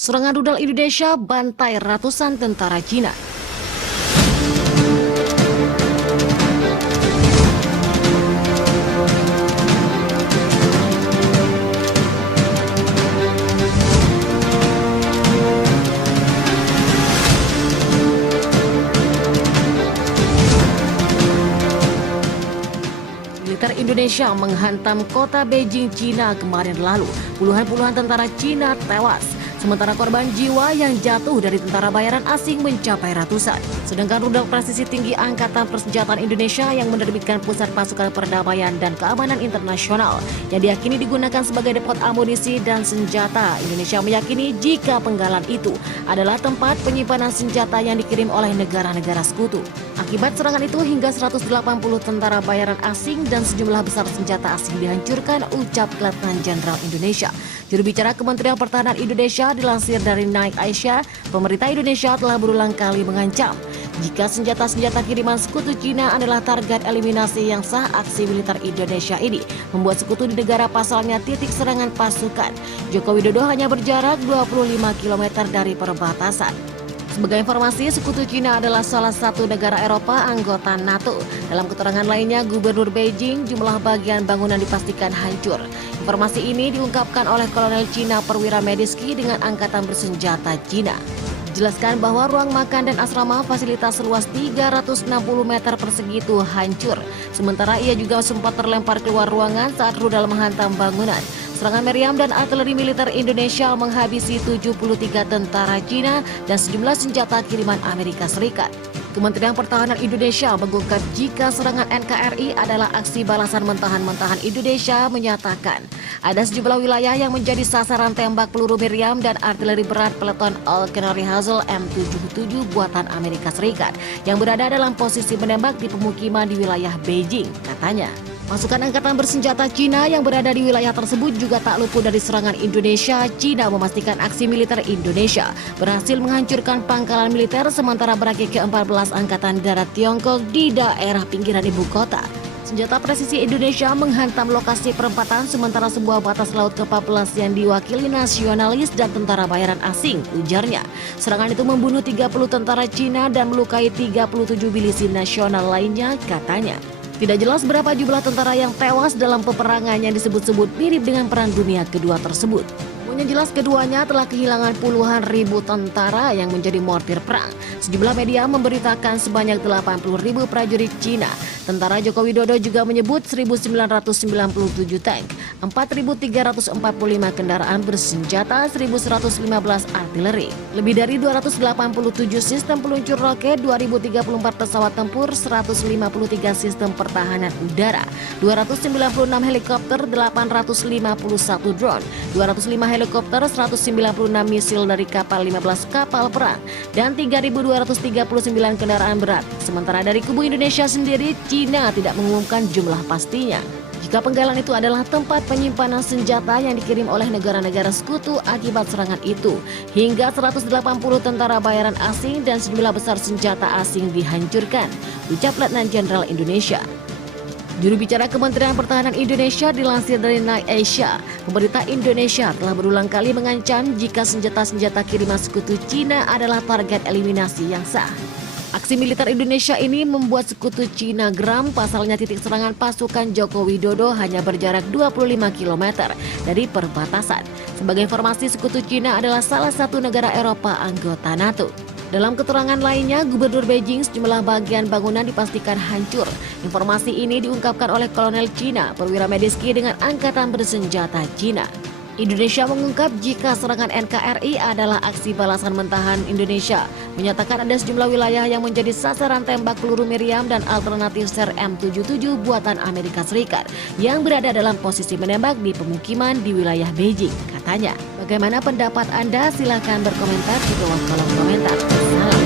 Serangan rudal Indonesia bantai ratusan tentara Cina. Militer Indonesia menghantam kota Beijing, Cina kemarin lalu. Puluhan tentara Cina tewas. Sementara korban jiwa yang jatuh dari tentara bayaran asing mencapai ratusan. Sedangkan rudal presisi tinggi Angkatan Persenjataan Indonesia yang menerbitkan Pusat Pasukan Perdamaian dan Keamanan Internasional yang diyakini digunakan sebagai depot amunisi dan senjata. Indonesia meyakini jika penggalan itu adalah tempat penyimpanan senjata yang dikirim oleh negara-negara sekutu. Akibat serangan itu hingga 180 tentara bayaran asing dan sejumlah besar senjata asing dihancurkan, ucap Letnan Jenderal Indonesia. Juru bicara Kementerian Pertahanan Indonesia dilansir dari Night Asia, pemerintah Indonesia telah berulang kali mengancam jika senjata-senjata kiriman sekutu Cina adalah target eliminasi yang sah. Aksi militer Indonesia ini membuat sekutu di negara pasalnya titik serangan pasukan Joko Widodo hanya berjarak 25 km dari perbatasan. Sebagai informasi, sekutu Cina adalah salah satu negara Eropa anggota NATO. Dalam keterangan lainnya, Gubernur Beijing, jumlah bagian bangunan dipastikan hancur. Informasi ini diungkapkan oleh Kolonel Cina Perwira Mediski dengan Angkatan Bersenjata Cina. Dijelaskan bahwa ruang makan dan asrama fasilitas seluas 360 meter persegi itu hancur. Sementara ia juga sempat terlempar keluar ruangan saat rudal menghantam bangunan. Serangan meriam dan artileri militer Indonesia menghabisi 73 tentara Cina dan sejumlah senjata kiriman Amerika Serikat. Kementerian Pertahanan Indonesia mengungkap jika serangan NKRI adalah aksi balasan mentahan-mentahan. Indonesia menyatakan ada sejumlah wilayah yang menjadi sasaran tembak peluru meriam dan artileri berat peleton All Canary Hazel M77 buatan Amerika Serikat yang berada dalam posisi menembak di pemukiman di wilayah Beijing, katanya. Pasukan angkatan bersenjata Cina yang berada di wilayah tersebut juga tak luput dari serangan Indonesia. Cina memastikan aksi militer Indonesia berhasil menghancurkan pangkalan militer sementara berakhir ke-14 Angkatan Darat Tiongkok di daerah pinggiran ibu kota. Senjata presisi Indonesia menghantam lokasi perempatan sementara sebuah batas laut ke-14 yang diwakili nasionalis dan tentara bayaran asing, ujarnya. Serangan itu membunuh 30 tentara Cina dan melukai 37 milisi nasional lainnya, katanya. Tidak jelas berapa jumlah tentara yang tewas dalam peperangan yang disebut-sebut mirip dengan Perang Dunia Kedua tersebut. Yang jelas keduanya telah kehilangan puluhan ribu tentara yang menjadi mortir perang. Sejumlah media memberitakan sebanyak 80.000 prajurit Cina. Tentara Joko Widodo juga menyebut 1.997 tank, 4.345 kendaraan bersenjata, 1.115 artileri, lebih dari 287 sistem peluncur roket, 2.034 pesawat tempur, 153 sistem pertahanan udara, 296 helikopter, 851 drone, 205 helikopter, 196 misil dari kapal, 15 kapal perang, dan 3.239 kendaraan berat. Sementara dari kubu Indonesia sendiri, Cina tidak mengumumkan jumlah pastinya. Jika penggalan itu adalah tempat penyimpanan senjata yang dikirim oleh negara-negara sekutu akibat serangan itu, hingga 180 tentara bayaran asing dan sejumlah besar senjata asing dihancurkan, ucap Letnan Jenderal Indonesia. Juru bicara Kementerian Pertahanan Indonesia dilansir dari Night Asia, pemerintah Indonesia telah berulang kali mengancam jika senjata-senjata kiriman sekutu Cina adalah target eliminasi yang sah. Aksi militer Indonesia ini membuat sekutu Cina geram. Pasalnya titik serangan pasukan Joko Widodo hanya berjarak 25 km dari perbatasan. Sebagai informasi, sekutu Cina adalah salah satu negara Eropa anggota NATO. Dalam keterangan lainnya, Gubernur Beijing, sejumlah bagian bangunan dipastikan hancur. Informasi ini diungkapkan oleh Kolonel Cina Perwira Mediski dengan Angkatan Bersenjata Cina. Indonesia mengungkap jika serangan NKRI adalah aksi balasan mentahan. Indonesia menyatakan ada sejumlah wilayah yang menjadi sasaran tembak peluru meriam dan alternatif SER M77 buatan Amerika Serikat yang berada dalam posisi menembak di pemukiman di wilayah Beijing, katanya. Bagaimana pendapat Anda? Silahkan berkomentar di bawah kolom komentar. Salam.